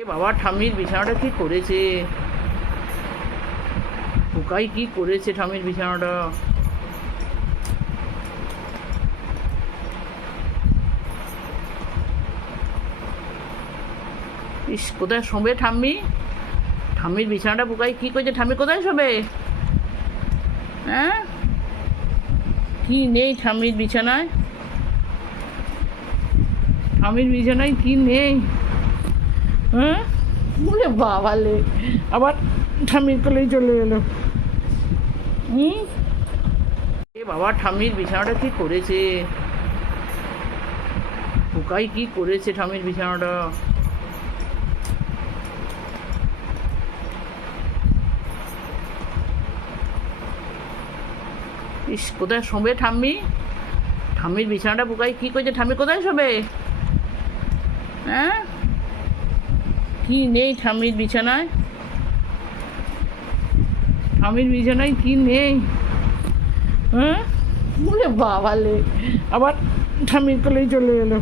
এ বাবা, ঠাম্মির বিছানাটা কি করেছে? পোকাই কি করেছে ঠাম্মির বিছানাটা? ইস, কোথায় শোবে ঠাম্মি? ঠাম্মির বিছানাটা পোকাই কি করেছে? ঠাম্মি কোথায় শোবে? হ্যাঁ, কি নেই ঠাম্মির বিছানায়? ঠাম্মির বিছানায় কি নেই? হ্যাঁ, বলে বাবালে, আবার ঠাম্মির কোলেই চলে এলো। এ বাবা, ঠাম্মির বিছানাটা কি করেছে? পোকাই কি করেছে ঠাম্মির বিছানাটা? ইস, কোথায় শোবে ঠাম্মি? ঠাম্মির বিছানাটা পোকাই কি করেছে? ঠাম্মি কোথায় শোবে? হ্যাঁ, কি নেই ঠাম্মির বিছানায়? ঠাম্মির বিছানায় কি নেই? হ্যাঁ, বলে বাবালে, আবার ঠাম্মির কোলেই চলে এলো।